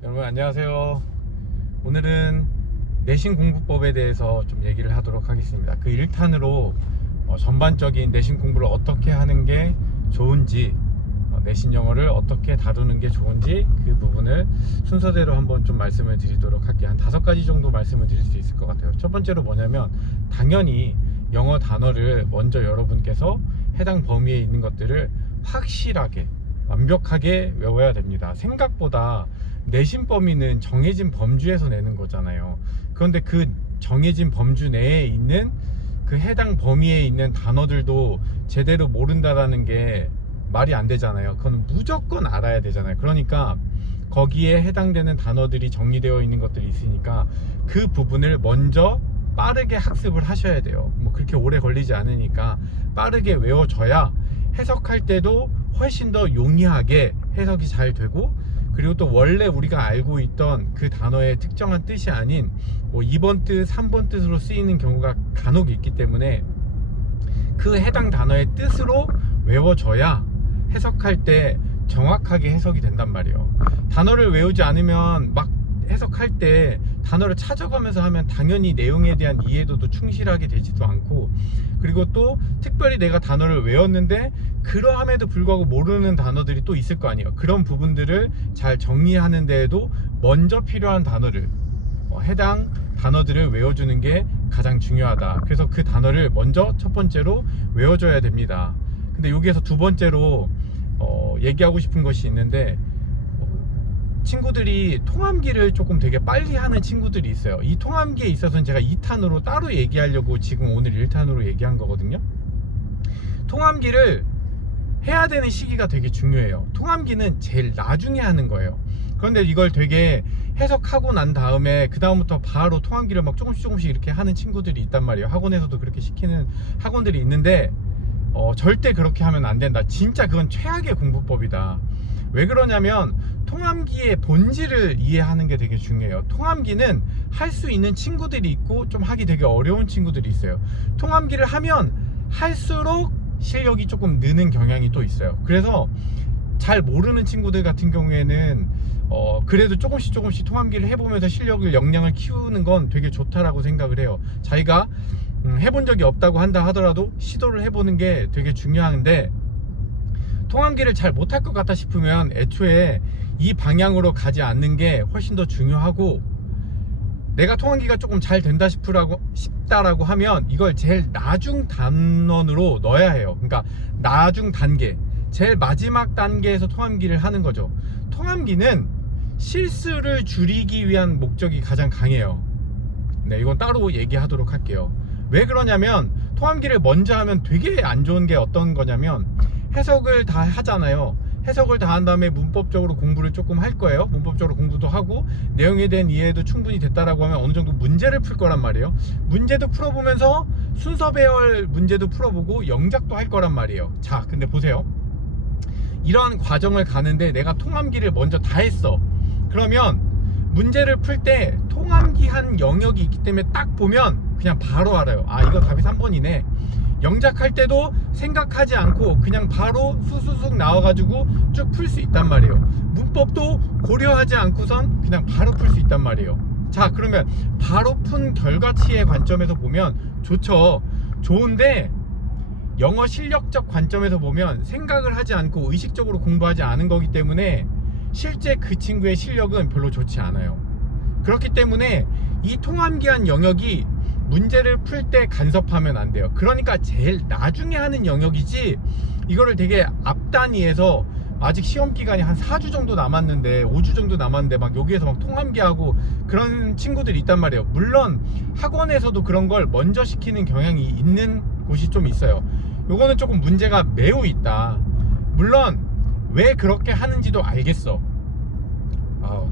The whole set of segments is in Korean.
여러분 안녕하세요. 오늘은 내신 공부법에 대해서 좀 얘기를 하도록 하겠습니다. 그 1탄으로 전반적인 내신 공부를 어떻게 하는 게 좋은지, 내신 영어를 어떻게 다루는 게 좋은지 그 부분을 순서대로 한번 좀 말씀을 드리도록 할게요. 한 5가지 정도 말씀을 드릴 수 있을 것 같아요. 첫 번째로 뭐냐면, 당연히 영어 단어를 먼저 여러분께서 해당 범위에 있는 것들을 확실하게 완벽하게 외워야 됩니다. 생각보다 내신 범위는 정해진 범주에서 내는 거잖아요. 그런데 그 정해진 범주 내에 있는 그 해당 범위에 있는 단어들도 제대로 모른다라는 게 말이 안 되잖아요. 그건 무조건 알아야 되잖아요. 그러니까 거기에 해당되는 단어들이 정리되어 있는 것들이 있으니까 그 부분을 먼저 빠르게 학습을 하셔야 돼요. 뭐 그렇게 오래 걸리지 않으니까 빠르게 외워져야 해석할 때도 훨씬 더 용이하게 해석이 잘 되고, 그리고 또 원래 우리가 알고 있던 그 단어의 특정한 뜻이 아닌 뭐 2번 뜻, 3번 뜻으로 쓰이는 경우가 간혹 있기 때문에 그 해당 단어의 뜻으로 외워져야 해석할 때 정확하게 해석이 된단 말이에요. 단어를 외우지 않으면 막 해석할 때 단어를 찾아가면서 하면 당연히 내용에 대한 이해도도 충실하게 되지도 않고, 그리고 또 특별히 내가 단어를 외웠는데 그러함에도 불구하고 모르는 단어들이 또 있을 거 아니에요. 그런 부분들을 잘 정리하는 데에도 먼저 필요한 단어를, 해당 단어들을 외워주는 게 가장 중요하다. 그래서 그 단어를 먼저 첫 번째로 외워줘야 됩니다. 근데 여기에서 두 번째로 얘기하고 싶은 것이 있는데, 친구들이 통함기를 조금 되게 빨리 하는 친구들이 있어요. 이 통함기에 있어서는 제가 2탄으로 따로 얘기하려고 지금 오늘 1탄으로 얘기한 거거든요. 통함기를 해야 되는 시기가 되게 중요해요. 통함기는 제일 나중에 하는 거예요. 그런데 이걸 되게 해석하고 난 다음에 그 다음부터 바로 통함기를 막 조금씩 이렇게 하는 친구들이 있단 말이에요. 학원에서도 그렇게 시키는 학원들이 있는데 절대 그렇게 하면 안 된다. 진짜 그건 최악의 공부법이다. 왜 그러냐면 통함기의 본질을 이해하는 게 되게 중요해요. 통함기는 할 수 있는 친구들이 있고 좀 하기 되게 어려운 친구들이 있어요. 통함기를 하면 할수록 실력이 조금 느는 경향이 또 있어요. 그래서 잘 모르는 친구들 같은 경우에는 그래도 조금씩 통함기를 해보면서 실력을 역량을 키우는 건 되게 좋다라고 생각을 해요. 자기가 해본 적이 없다고 한다 하더라도 시도를 해보는 게 되게 중요한데, 통함기를 잘 못할 것 같다 싶으면 애초에 이 방향으로 가지 않는 게 훨씬 더 중요하고, 내가 통함기가 조금 잘 된다 싶다라고 하면 이걸 제일 나중 단원으로 넣어야 해요. 그러니까 나중 단계, 제일 마지막 단계에서 통함기를 하는 거죠. 통함기는 실수를 줄이기 위한 목적이 가장 강해요. 네, 이건 따로 얘기하도록 할게요. 왜 그러냐면 통함기를 먼저 하면 되게 안 좋은 게 어떤 거냐면, 해석을 다 하잖아요. 해석을 다 한 다음에 문법적으로 공부를 조금 할 거예요. 문법적으로 공부도 하고 내용에 대한 이해도 충분히 됐다라고 하면 어느 정도 문제를 풀 거란 말이에요. 문제도 풀어보면서 순서 배열 문제도 풀어보고 영작도 할 거란 말이에요. 자, 근데 보세요. 이러한 과정을 가는데 내가 통함기를 먼저 다 했어. 그러면 문제를 풀 때 통함기 한 영역이 있기 때문에 딱 보면 그냥 바로 알아요. 아, 이거 답이 3번이네. 영작할 때도 생각하지 않고 그냥 바로 수수숙 나와가지고 쭉 풀 수 있단 말이에요. 문법도 고려하지 않고선 그냥 바로 풀 수 있단 말이에요. 자, 그러면 바로 푼 결과치의 관점에서 보면 좋죠. 좋은데 영어 실력적 관점에서 보면 생각을 하지 않고 의식적으로 공부하지 않은 거기 때문에 실제 그 친구의 실력은 별로 좋지 않아요. 그렇기 때문에 이 통함기한 영역이 문제를 풀 때 간섭하면 안 돼요. 그러니까 제일 나중에 하는 영역이지, 이거를 되게 앞단위에서 아직 시험 기간이 한 4주 정도 남았는데, 5주 정도 남았는데 막 여기에서 막 통함기하고 그런 친구들이 있단 말이에요. 물론 학원에서도 그런 걸 먼저 시키는 경향이 있는 곳이 좀 있어요. 요거는 조금 문제가 매우 있다. 물론 왜 그렇게 하는지도 알겠어.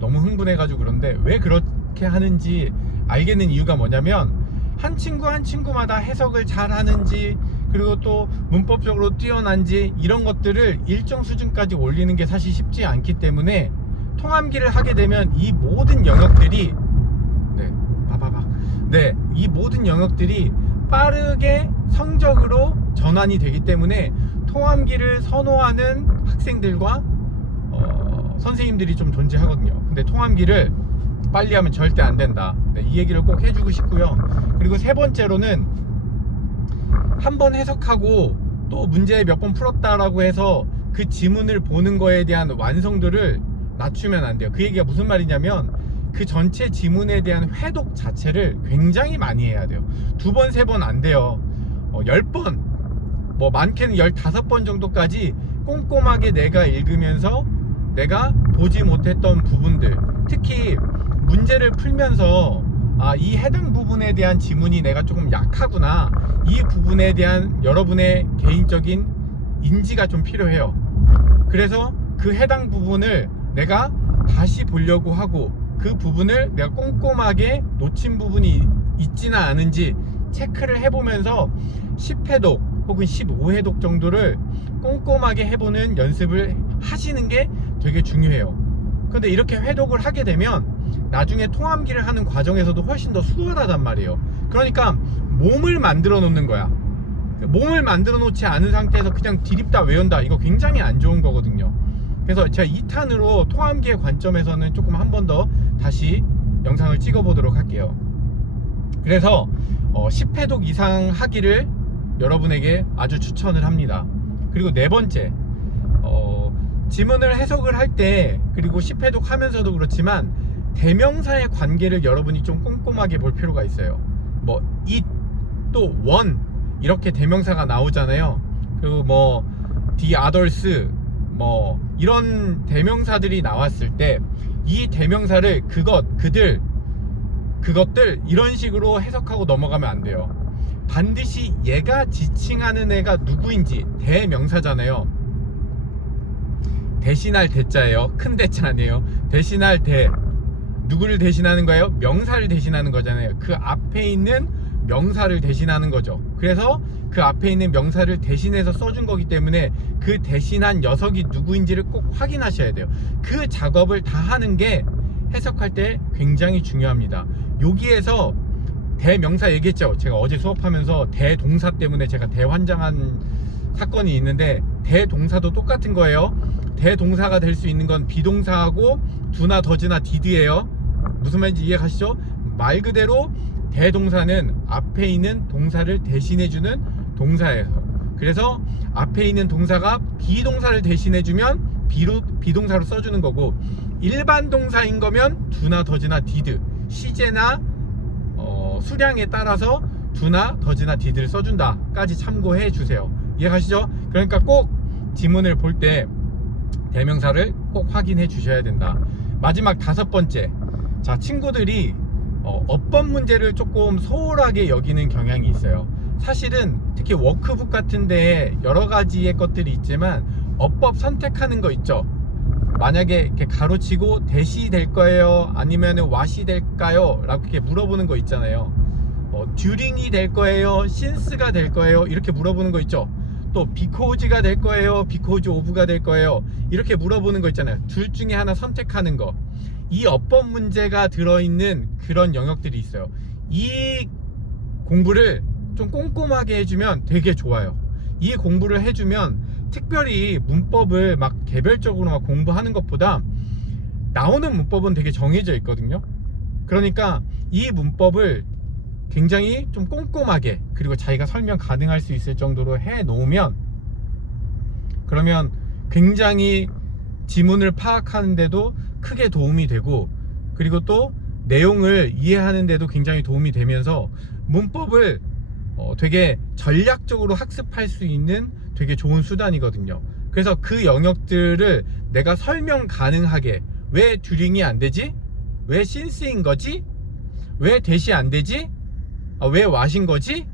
너무 흥분해가지고 그런데, 왜 그렇게 하는지 알겠는 이유가 뭐냐면, 한 친구 한 친구마다 해석을 잘 하는지, 그리고 또 문법적으로 뛰어난지, 이런 것들을 일정 수준까지 올리는 게 사실 쉽지 않기 때문에 통함기를 하게 되면 이 모든 영역들이 이 모든 영역들이 빠르게 성적으로 전환이 되기 때문에 통함기를 선호하는 학생들과 선생님들이 좀 존재하거든요. 근데 통함기를 빨리 하면 절대 안 된다. 네, 이 얘기를 꼭 해주고 싶고요. 그리고 세 번째로는 한 번 해석하고 또 문제 몇 번 풀었다라고 해서 그 지문을 보는 거에 대한 완성도를 낮추면 안 돼요. 그 얘기가 무슨 말이냐면 그 전체 지문에 대한 회독 자체를 굉장히 많이 해야 돼요. 2번, 3번 안 돼요. 10번, 뭐 많게는 15번 정도까지 꼼꼼하게 내가 읽으면서 내가 보지 못했던 부분들, 특히 문제를 풀면서 이 해당 부분에 대한 지문이 내가 조금 약하구나, 이 부분에 대한 여러분의 개인적인 인지가 좀 필요해요. 그래서 그 해당 부분을 내가 다시 보려고 하고 그 부분을 내가 꼼꼼하게 놓친 부분이 있지는 않은지 체크를 해보면서 10회독 혹은 15회독 정도를 꼼꼼하게 해보는 연습을 하시는 게 되게 중요해요. 근데 이렇게 회독을 하게 되면 나중에 통함기를 하는 과정에서도 훨씬 더 수월하단 말이에요. 그러니까 몸을 만들어 놓는 거야. 몸을 만들어 놓지 않은 상태에서 그냥 디립다 외운다, 이거 굉장히 안 좋은 거거든요. 그래서 제가 2탄으로 통함기의 관점에서는 조금 한 번 더 다시 영상을 찍어 보도록 할게요. 그래서 10회독 이상 하기를 여러분에게 아주 추천을 합니다. 그리고 네 번째, 지문을 해석을 할 때, 그리고 10회독 하면서도 그렇지만 대명사의 관계를 여러분이 좀 꼼꼼하게 볼 필요가 있어요. 뭐 it, 또 one 이렇게 대명사가 나오잖아요. 그리고 뭐 the others, 뭐 이런 대명사들이 나왔을 때 이 대명사를 그것, 그들, 그것들 이런 식으로 해석하고 넘어가면 안 돼요. 반드시 얘가 지칭하는 애가 누구인지, 대명사잖아요. 대신할 대자예요. 큰 대자 아니에요. 대신할 대, 누구를 대신하는 거예요? 명사를 대신하는 거잖아요. 그 앞에 있는 명사를 대신하는 거죠. 그래서 그 앞에 있는 명사를 대신해서 써준 거기 때문에 그 대신한 녀석이 누구인지를 꼭 확인하셔야 돼요. 그 작업을 다 하는 게 해석할 때 굉장히 중요합니다. 여기에서 대명사 얘기했죠. 제가 어제 수업하면서 대동사 때문에 제가 대환장한 사건이 있는데, 대동사도 똑같은 거예요. 대동사가 될 수 있는 건 비동사하고 do나 does나 did예요. 무슨 말인지 이해가시죠? 말 그대로 대동사는 앞에 있는 동사를 대신해주는 동사예요. 그래서 앞에 있는 동사가 비동사를 대신해주면 비동사로 써주는 거고, 일반 동사인 거면 do나 does나 did, 시제나 수량에 따라서 do나 does나 did를 써준다 까지 참고해 주세요. 이해가시죠? 그러니까 꼭 지문을 볼 때 대명사를 꼭 확인해 주셔야 된다. 마지막 5번째, 자, 친구들이 어법 문제를 조금 소홀하게 여기는 경향이 있어요. 사실은 특히 워크북 같은 데에 여러 가지의 것들이 있지만 어법 선택하는 거 있죠. 만약에 이렇게 가로치고 대시 될 거예요, 아니면 왓이 될까요? 라고 이렇게 물어보는 거 있잖아요. 듀링이 될 거예요, 신스가 될 거예요, 이렇게 물어보는 거 있죠. 또 비코즈가 될 거예요, 비코즈 오브가 될 거예요, 이렇게 물어보는 거 있잖아요. 둘 중에 하나 선택하는 거. 이 어법 문제가 들어있는 그런 영역들이 있어요. 이 공부를 좀 꼼꼼하게 해주면 되게 좋아요. 이 공부를 해주면 특별히 문법을 막 개별적으로 막 공부하는 것보다 나오는 문법은 되게 정해져 있거든요. 그러니까 이 문법을 굉장히 좀 꼼꼼하게, 그리고 자기가 설명 가능할 수 있을 정도로 해 놓으면, 그러면 굉장히 지문을 파악하는데도 크게 도움이 되고, 그리고 또 내용을 이해하는 데도 굉장히 도움이 되면서 문법을 되게 전략적으로 학습할 수 있는 되게 좋은 수단이거든요. 그래서 그 영역들을 내가 설명 가능하게, 왜 듀링이 안 되지? 왜 신스인 거지? 왜 대시 안 되지? 왜 왓인 거지?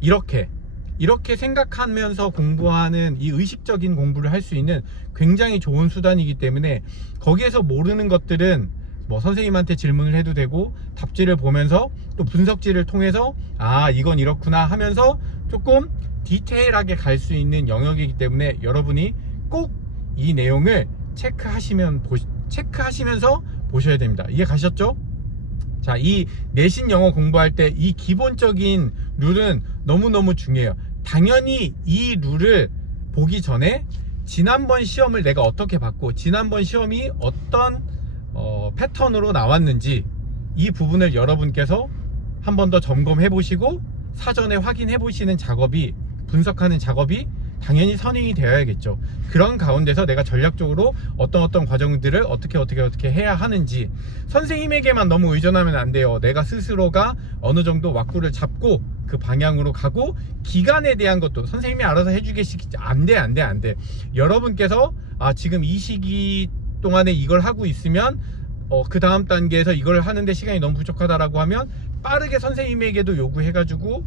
이렇게 생각하면서 공부하는, 이 의식적인 공부를 할 수 있는 굉장히 좋은 수단이기 때문에, 거기에서 모르는 것들은 뭐 선생님한테 질문을 해도 되고, 답지를 보면서 또 분석지를 통해서 이건 이렇구나 하면서 조금 디테일하게 갈 수 있는 영역이기 때문에 여러분이 꼭 이 내용을 체크하시면서 보셔야 됩니다. 이해 가셨죠? 자, 이 내신 영어 공부할 때 이 기본적인 룰은 너무너무 중요해요. 당연히 이 룰을 보기 전에 지난번 시험을 내가 어떻게 봤고 지난번 시험이 어떤 패턴으로 나왔는지 이 부분을 여러분께서 한 번 더 점검해 보시고 사전에 확인해 보시는 작업이, 분석하는 작업이 당연히 선행이 되어야겠죠. 그런 가운데서 내가 전략적으로 어떤 과정들을 어떻게 해야 하는지, 선생님에게만 너무 의존하면 안 돼요. 내가 스스로가 어느 정도 왁구를 잡고 그 방향으로 가고, 기간에 대한 것도 선생님이 알아서 해주겠지. 안 돼. 여러분께서 지금 이 시기 동안에 이걸 하고 있으면 그 다음 단계에서 이걸 하는데 시간이 너무 부족하다라고 하면 빠르게 선생님에게도 요구해가지고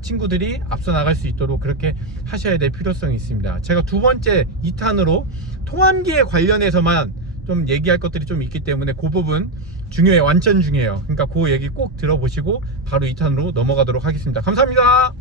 친구들이 앞서 나갈 수 있도록 그렇게 하셔야 될 필요성이 있습니다. 제가 두 번째 2탄으로 통함기에 관련해서만 좀 얘기할 것들이 좀 있기 때문에 그 부분 중요해요. 완전 중요해요. 그러니까 그 얘기 꼭 들어보시고 바로 2탄으로 넘어가도록 하겠습니다. 감사합니다.